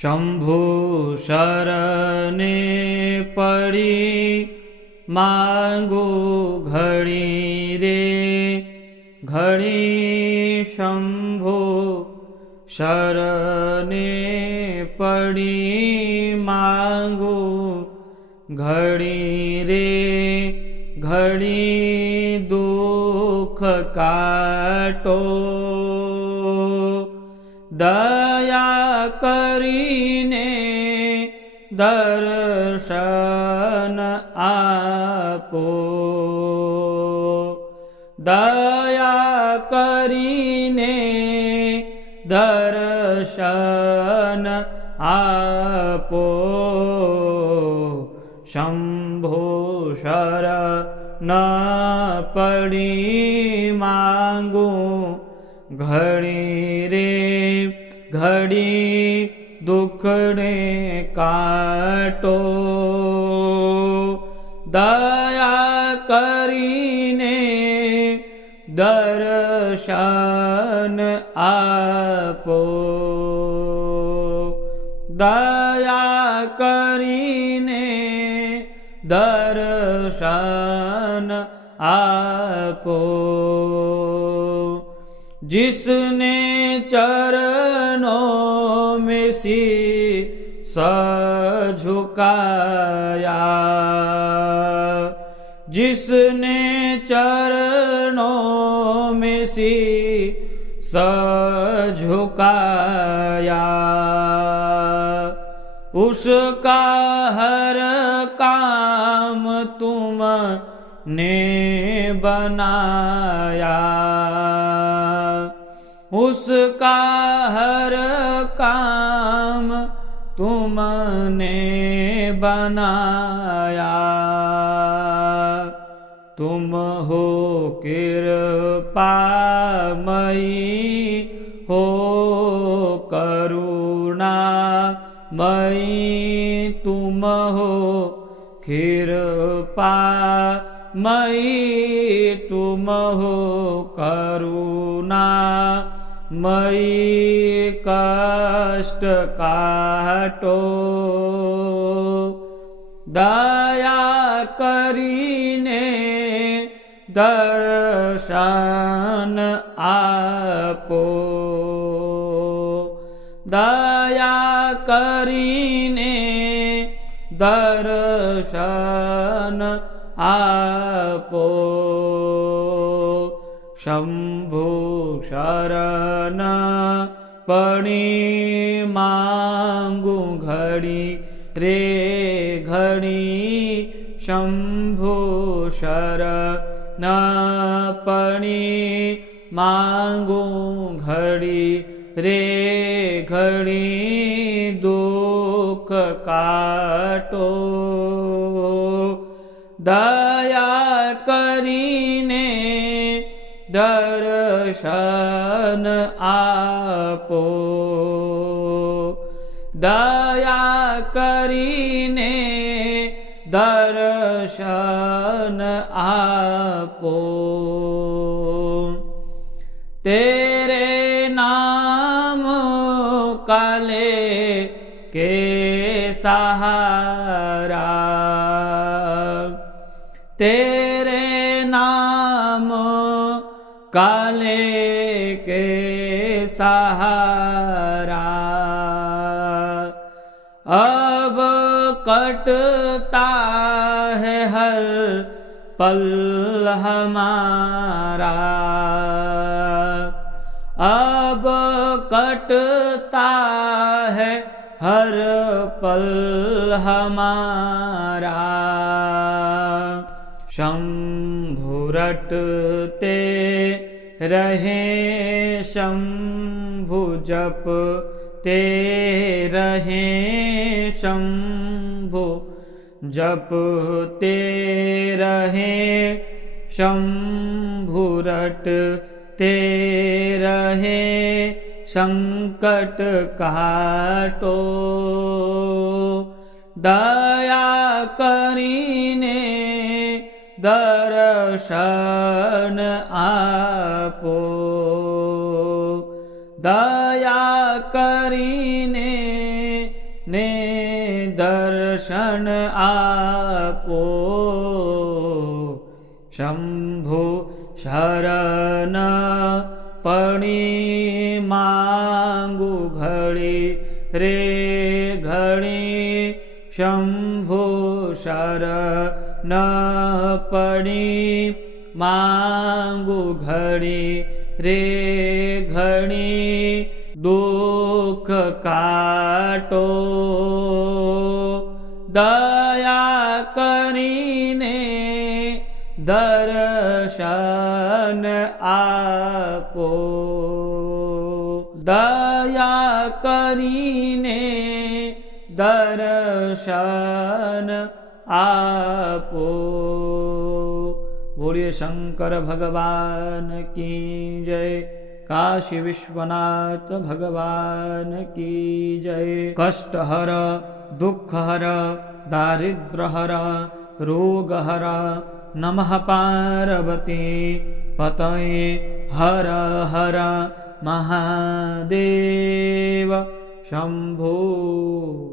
શંભુ શરણે પડી માંગુ ઘડી રે ઘડી શંભુ શરણે પડી માંગુ ઘડી રે ઘડી દુઃખ કાટો દયા કરીને દર્શન આપો દયા કરીને દર્શન આપો શંભુ શરણ પડી માંગુ ઘડી રે ઘડી દુઃખને કાટો દયા કરીને દર્શન આપો દયા કરીને दर्शन आपो जिसने चरणों में शीश झुकाया जिसने चरणों में शीश झुकाया उसका हर काम तुमने बनाया उसका हर काम तुमने बनाया तुम हो कृपामयी हो करुणा मई तुम हो कृपामयी तुम हो करुणा मई कष्ट काटो दया करीने दर्शन आपो दया करीने दर्शन आपो शंभु शरण पड़ी मांगू घड़ी रे घड़ी शंभु शरण पड़ी मांगू घड़ी रे घड़ी दुख काटो दया करीने दर्शन आपो दया करीने दर्शन आपो तेरे नाम काले के सहारा तेरे नाम काले के सहारा अब कटता है हर पल हमारा अब कटता है हर पल हमारा शंभु रटते रहे शंभु जपते रहे शंभु जपते रहे शंभु रटते रहे संकट काटो दया करीने दर्शन आपो दया करीने ને દર્શન આપો શંભુ શરણ પણી માંગુ ઘડી રે ઘડી શંભુ શરણ પડી માંગુ ઘડી રે ઘડી દુઃખ કાટો દયા કરીને દર્શન આપો દયા કરીને દર્શન આપો બોલીએ શંકર ભગવાન કી જય કાશી વિશ્વનાથ ભગવાન કી જય કષ્ટહર દુઃખહર દારિદ્રહર રોગહર નમઃ પાર્વતી પતયે હર હર મહાદેવ શંભો